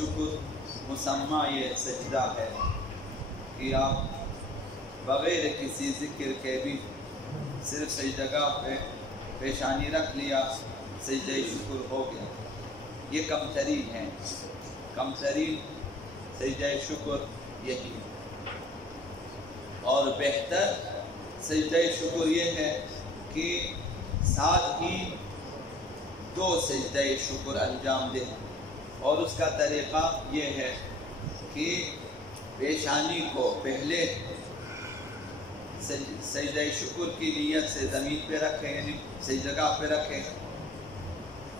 شکر مسمہ یہ سجدہ ہے کہ آپ بغیر کسی ذکر کے بھی صرف سجدہ پہ پیشانی رکھ لیا، سجدہ شکر ہو گیا۔ یہ کم ترین ہے، کم ترین سجدہ شکر یہی ہے۔ اور بہتر سجدہ شکر یہ ہے کہ ساتھ ہی 2 سجدہ شکر انجام دے، اور اس کا طریقہ یہ ہے کہ پیشانی کو پہلے سجدہ شکر کی نیت سے زمین پہ رکھیں، یعنی سجدہ پہ رکھیں،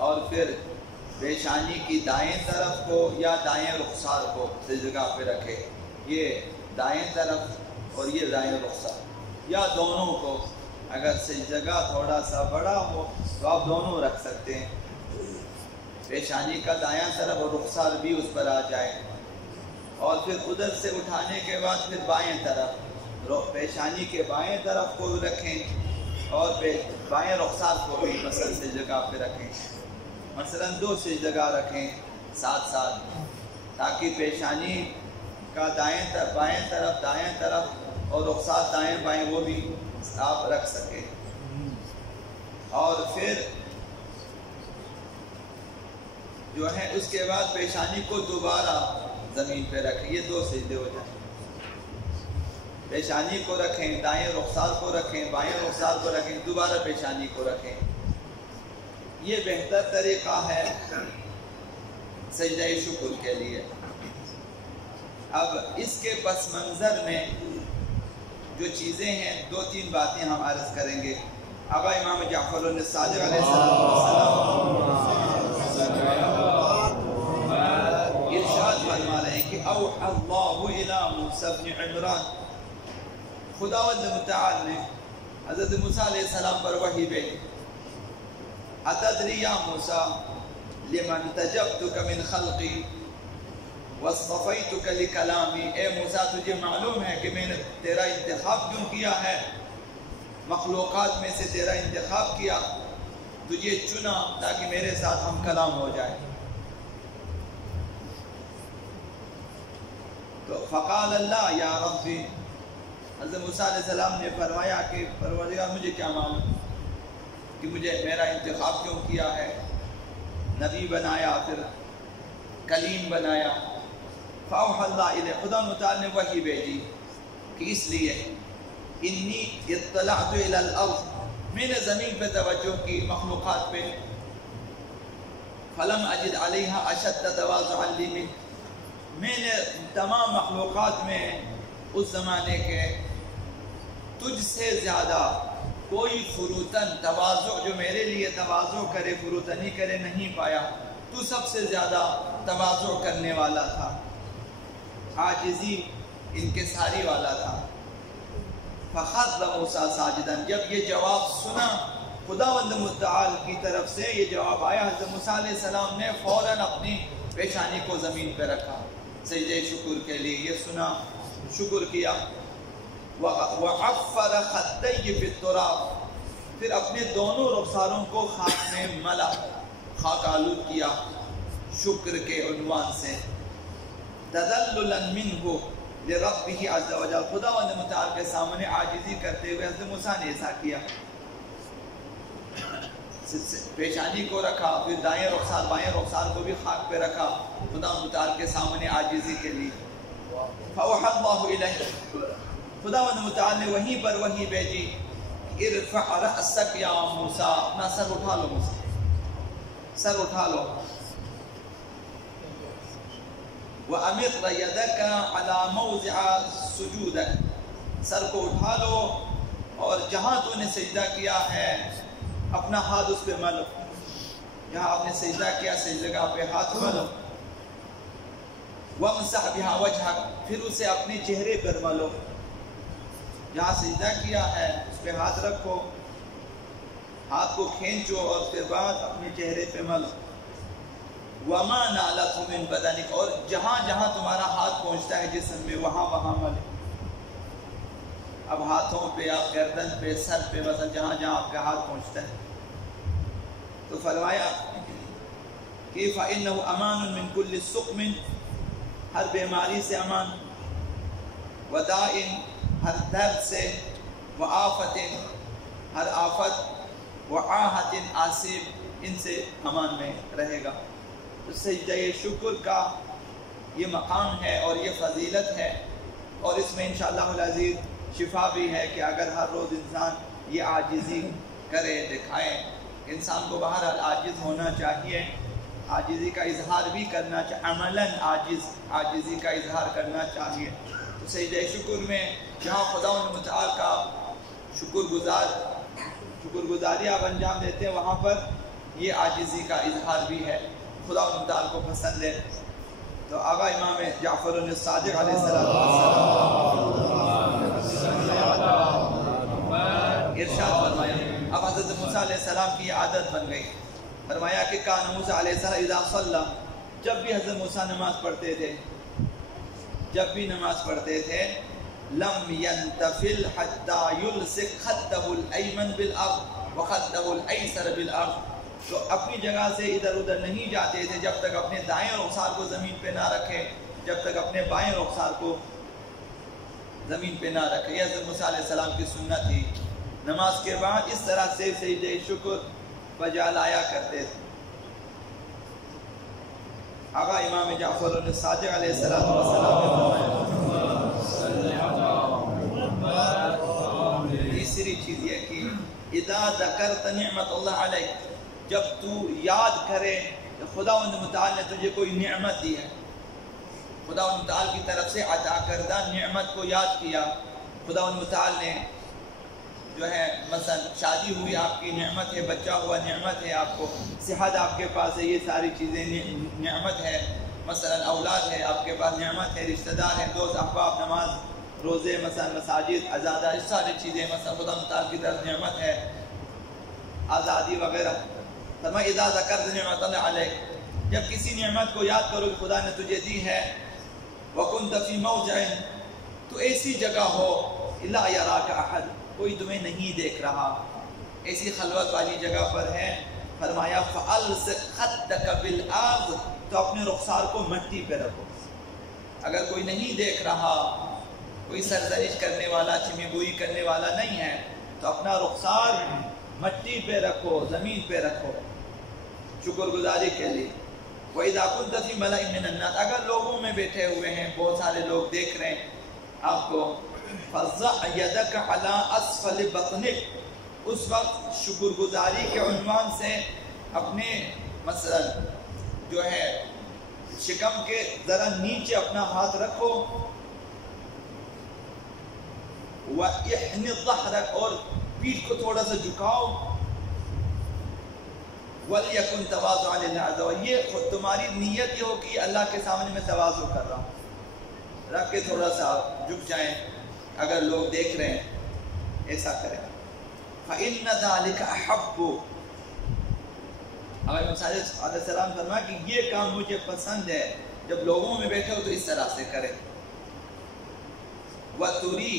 اور پھر پیشانی کی دائیں طرف کو یا دائیں رخسار کو سجدہ پہ رکھیں، یہ دائیں طرف اور یہ دائیں رخسار، یا دونوں کو۔ اگر سجدہ تھوڑا سا بڑا ہو تو آپ دونوں رکھ سکتے ہیں، پیشانی کا دایاں طرف اور رخسار بھی اس پر آ جائے، اور پھر ادھر سے اٹھانے کے بعد پھر بائیں طرف پیشانی کے بائیں طرف کو رکھیں، اور بائیں رخسار کو بھی مثلا سجدہ پہ رکھیں، مثلا 2 سجدہ رکھیں ساتھ ساتھ، تاکہ پیشانی کا بائیں طرف دائیں طرف اور رخسار دائیں بائیں وہ بھی آپ رکھ سکیں۔ اور پھر جو ہے اس کے بعد پیشانی کو دوبارہ زمین پہ رکھیں، یہ 2 سجدے ہو جائیں۔ پیشانی کو رکھیں، دائیں رخسار کو رکھیں، بائیں رخسار کو رکھیں، دوبارہ پیشانی کو رکھیں۔ یہ بہتر طریقہ ہے سجدہ شکر کے لیے۔ اب اس کے پس منظر میں جو چیزیں ہیں 2-3 باتیں ہم عرض کریں گے۔ اب امام جعفر الصادق علیہ السلام ارشاد فرما رہے ہیں کہ اوحى اللہ الی موسیٰ بن عمران، خداوند متعال نے حضرت موسیٰ علیہ السلام پر وحی بھیجی، اتدری یا موسیٰ لمن تجبتک من خلقی واصطفیتک لکلامی، اے موسیٰ تجھے معلوم ہے کہ میں نے تیرا انتخاب کیوں کیا ہے، مخلوقات میں سے تیرا انتخاب کیا، تجھے چنا تاکہ میرے ساتھ ہم کلام ہو جائے۔ تو فقال اللہ یا ربی، حضرت موسیٰ علیہ السلام نے فرمایا کہ پروردگار مجھے کیا معلوم کہ مجھے میرا انتخاب کیوں کیا ہے، نبی بنایا، پھر کلیم بنایا۔ فاوحى اللہ الیہ، خدا متعال نے وحی بھیجی کہ اس لیے انی اطلعت الی الارض، میں نے زمین پہ توجہ کی مخلوقات پہ، فلم اجد علیہا اشد تواضعا لی منک، میں نے تمام مخلوقات میں اس زمانے کے تجھ سے زیادہ کوئی فروتن تواضع جو میرے لیے تواضع کرے، فروتنی کرے نہیں پایا، تو سب سے زیادہ تواضع کرنے والا تھا، عاجزی انکساری والا تھا۔ فخر موسیٰ ساجدا، جب یہ جواب سنا خداوند متعال کی طرف سے یہ جواب آیا، حضرت موسیٰ علیہ السلام نے فوراً اپنی پیشانی کو زمین پہ رکھا سجدہ شکر کے لیے، یہ سنا، شکر کیا۔ وَعَفَّرَ خَدَّيْهِ فِي التُّرَابِ، پھر اپنے دونوں رخساروں کو خاک میں ملا، خاک آلود کیا شکر کے عنوان سے، تَذَلُّلًا مِنْهُ لِرَبِّهِ عَزَّ وَجَلَّ، خداوند متعال کے سامنے عاجزی کرتے ہوئے حضرت موسیٰ نے ایسا کیا، پیشانی کو رکھا، پھر دائیں رخسار بائیں رخسار کو بھی خاک پہ رکھا خدا متعال کے سامنے عاجزی کے لیے۔ فَأَوْحَى اللَّهُ إِلَيْهِ، خداوند متعال نے وہیں پر وحی بھیجی، ارفع رأسک یا موسیٰ، اپنا سر اٹھا لو موسیٰ، سر اٹھا لو، وَأَمِرْ يَدَكَ عَلَى مَوْضِعَ سُجُودَكَ، سر کو اٹھا لو اور جہاں تو نے سجدہ کیا ہے اپنا ہاتھ اس پہ ملو، جہاں آپ نے سجدہ کیا سجدہ پہ ہاتھ ملو، وَامْسَحْ بِهَا وَجْهَكَ، پھر اسے اپنے چہرے پر ملو، جہاں سجدہ کیا ہے اس پہ ہاتھ رکھو، ہاتھ کو کھینچو اور پھر بعد اپنے چہرے پہ ملو، وَمَا نَالَكُ مِن بَدَنِكَ، اور جہاں جہاں تمہارا ہاتھ پہنچتا ہے جسم میں وہاں وہاں ملے۔ اب ہاتھوں پہ، آپ گردن پہ، سر پہ، مثلا جہاں جہاں آپ کا ہاتھ پہنچتا ہے، تو فرمایا کہ فَإِنَّهُ أَمَانٌ مِّن كُلِّ سُقْمٍ، ہر بیماری سے امان، وَدَاءٍ ہر درد سے، وَآفَةٍ ہر آفت، وَعَاهَةٍ آصِب ان سے امان میں رہے گا۔ تو سجدہ شکر کا یہ مقام ہے اور یہ فضیلت ہے، اور اس میں انشاءاللہ العزیز شفا بھی ہے کہ اگر ہر روز انسان یہ عاجزی کرے دکھائے، انسان کو بہرحال عاجز ہونا چاہیے، عاجزی کا اظہار بھی کرنا چاہیے، عملاً عاجزی کا اظہار کرنا چاہیے۔ تو سجدہ شکر میں جہاں خدا متعال کا شکر گزاری آپ انجام دیتے ہیں، وہاں پر یہ عاجزی کا اظہار بھی ہے، خدا متعال کو پسند ہے۔ تو آقا امام جعفر الصادق علیہ السلام ارشاد فرمایا، اب حضرت موسیٰ علیہ السلام کی یہ عادت بن گئی، فرمایا کہ کان موسیٰ علیہ السلام اذا صلی، جب بھی حضرت موسیٰ نماز پڑھتے تھے، جب بھی نماز پڑھتے تھے، لم ينتفل حتى يلصق خده الایمن بالارض وخده الایسر بالارض، تو اپنی جگہ سے ادھر ادھر نہیں جاتے تھے جب تک اپنے دائیں رخسار کو زمین پہ نہ رکھے، جب تک اپنے بائیں رخسار کو زمین پہ نہ رکھے۔ یہ حضرت موسیٰ علیہ السلام کی سنت تھی، نماز کے بعد اس طرح سے سجدہ شکر بجا لایا کرتے تھے۔ آقا امام جعفر الصادق علیہ السلام تیسری چیز یہ کہ اذا ذکرت نعمت اللہ علیک، جب تو یاد کرے کہ خدا متعال نے تجھے کوئی نعمت دی ہے، خدا متعال کی طرف سے عطا کردہ نعمت کو یاد کیا، خدا متعال نے جو ہے مثلا شادی ہوئی آپ کی نعمت ہے، بچہ ہوا نعمت ہے، آپ کو صحت آپ کے پاس ہے، یہ ساری چیزیں نعمت ہے، مثلا اولاد ہے آپ کے پاس نعمت ہے، رشتہ دار ہیں، دوست احباب، نماز روزے، مثلا مساجد، عزادہ، اس ساری چیزیں مثلا خدا متعال کی طرف نعمت ہے، آزادی وغیرہ۔ فرمایا اذا ذکرت نعمت اللہ علیک، جب کسی نعمت کو یاد کرو کہ خدا نے تجھے دی ہے، وَكُنْتَ فِي مَوْضِعٍ، تو ایسی جگہ ہو الا یراک احد، کوئی تمہیں نہیں دیکھ رہا، ایسی خلوت والی جگہ پر ہے، فرمایا فَأَلْصِقْ خَدَّكَ بِالْأَرْضِ، تو اپنے رخسار کو مٹی پہ رکھو، اگر کوئی نہیں دیکھ رہا، کوئی سرزنش کرنے والا، چمی گوئی کرنے والا نہیں ہے، تو اپنا رخسار مٹی پہ رکھو، زمین پہ رکھو، شکر گزاری کے لیے۔ وَإِذَا كُنْتَ فِي مَلَئٍ مِّنَ النَّاسِ، اگر لوگوں میں بیٹھے ہوئے ہیں، بہت سارے لوگ دیکھ رہے ہیں آپ کو، فَضَعْ يَدَكَ عَلَىٰ أَسْفَلِ بَطْنِكَ، اس وقت شکر گزاری کے عنوان سے اپنے مثلا جو ہے شکم کے ذرا نیچے اپنا ہاتھ رکھو، وَإِحْنِ ظَهْرَكَ، اور پیٹھ کو تھوڑا سا جھکاؤ، وَلْيَكُنْ تَوَاضُعًا لِلَّهِ عَزَّ وَجَلَّ، یہ تمہاری نیت یہ ہو کہ اللہ کے سامنے میں تواضع کر رہا ہوں، رکھ کے تھوڑا سا جھک جائیں، اگر لوگ دیکھ رہے ہیں ایسا کریں۔ فَإِنَّ ذَلِكَ أَحَبُّ، حضرت موسیٰ علیہ السلام فرمایا کہ یہ کام مجھے پسند ہے، جب لوگوں میں بیٹھے ہو تو اس طرح سے کریں۔ وَتُرِي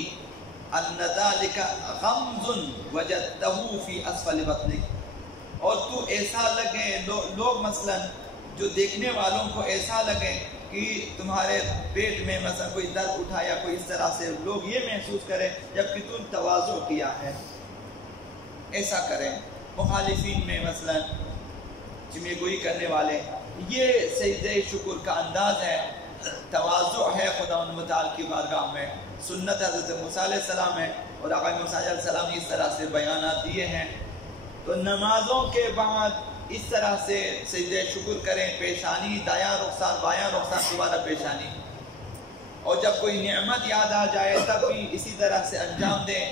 أَنَّ ذَلِكَ غَمْزٌ وَجَدْتَهُ فِي أَسْفَلِ بَطْنِكَ، اور تو ایسا لگے، لوگ مثلا جو دیکھنے والوں کو ایسا لگے کہ تمہارے پیٹ میں مثلا کوئی درد اٹھا یا کوئی اس طرح سے لوگ یہ محسوس کریں جبکہ تم تواضع کیا ہے، ایسا کریں۔ مخالفین میں مثلا چمی گوئی کرنے والے، یہ سجدہ شکر کا انداز ہے، تواضع ہے خدا متعال کی بارگاہ میں، سنت حضرت موسیٰ علیہ السلام ہے، اور آقا موسیٰ علیہ السلام نے اس طرح سے بیانات دیے ہیں۔ تو نمازوں کے بعد اس طرح سے سجدہ شکر کریں، پیشانی دایاں رخسار بایاں رخسار دوبارہ پیشانی، اور جب کوئی نعمت یاد آ جائے تب بھی اسی طرح سے انجام دیں۔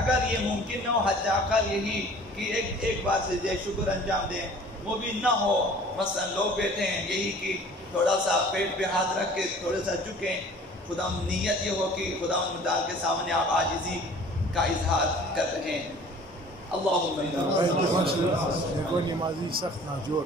اگر یہ ممکن نہ ہو حد اقل یہی کہ ایک بار سجدہ شکر انجام دیں، وہ بھی نہ ہو مثلا لوگ بیٹھے ہیں یہی کہ تھوڑا سا پیٹ پہ ہاتھ رکھ کے تھوڑا سا جھکیں، خدا نیت یہ ہو کہ خدا متعال کے سامنے آپ عاجزی کا اظہار کر رہے ہیں۔ اللہم کوئی نمازی سخت ناجور